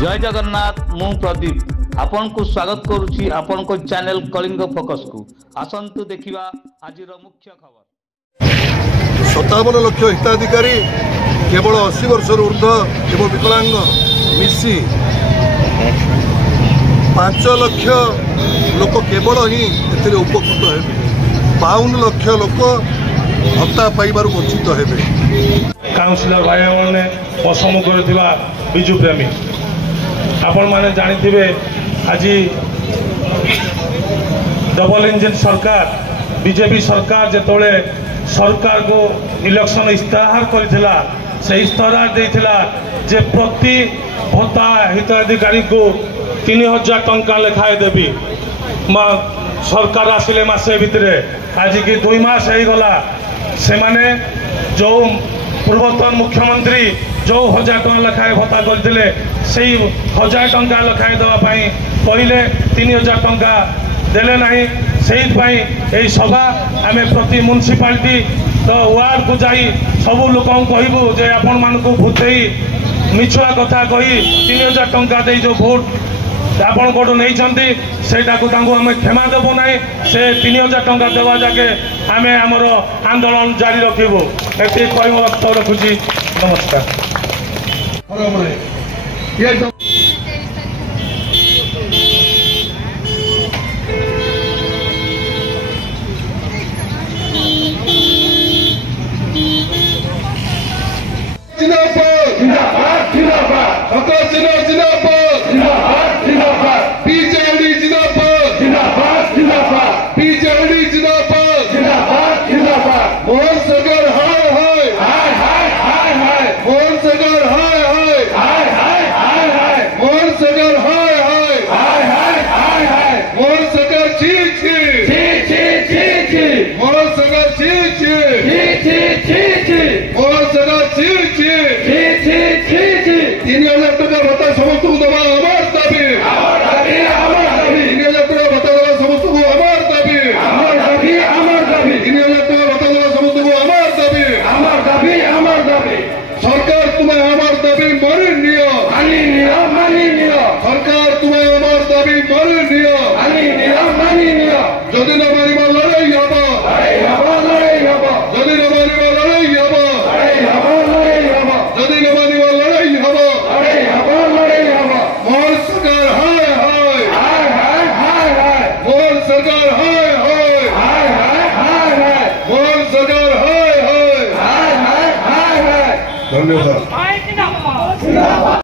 जय जगन्नाथ मु प्रदीप आपन को स्वागत करुछि आपन को चैनल कलिंग फोकस को आसंतु देखिबा आजिर मुख्य खबर। 57 लाख हिताधिकारी केवल 80 वर्ष ऊर्ध्व एवं विकलांग मिसी 5 लाख लोक केवल ही उपकृत हेबे 52 लाख लोक भत्ता पाइबार वंचित हेबे। काउंसिलर भाई मैंने पसंद कर विजु प्रेमी आपण मैंने जानी आज डबल इंजिन सरकार बीजेपी सरकार जिते सरकार को इलेक्शन इस्ताहार करथिला से इस्ताहार देथिला जे प्रति भत्ता हिताधिकारी को 3000 टंका लेखाए देवी सरकार आसिले मासे भितर आज की 2 मास हो गला से माने जो पूर्वतन मुख्यमंत्री जो 1000 टंका लेखाए भत्ता करते से 1000 टंका लेखाए देवाई कहले 3000 टंका देले नहीं से सभा आम प्रति म्युनिसिपालिटी तो वार्ड को जाई सबू लोक कहबू जे आपण मानक भूतई मिछुआ कथा कही 3000 टंका दे जो भोट आपण कोटू नहीं आम क्षमा देव ना से 3000 टंका देवा जाके आम आमर आंदोलन जारी रखू ये कह वक्त रखुची। नमस्कार। धन्यवाद।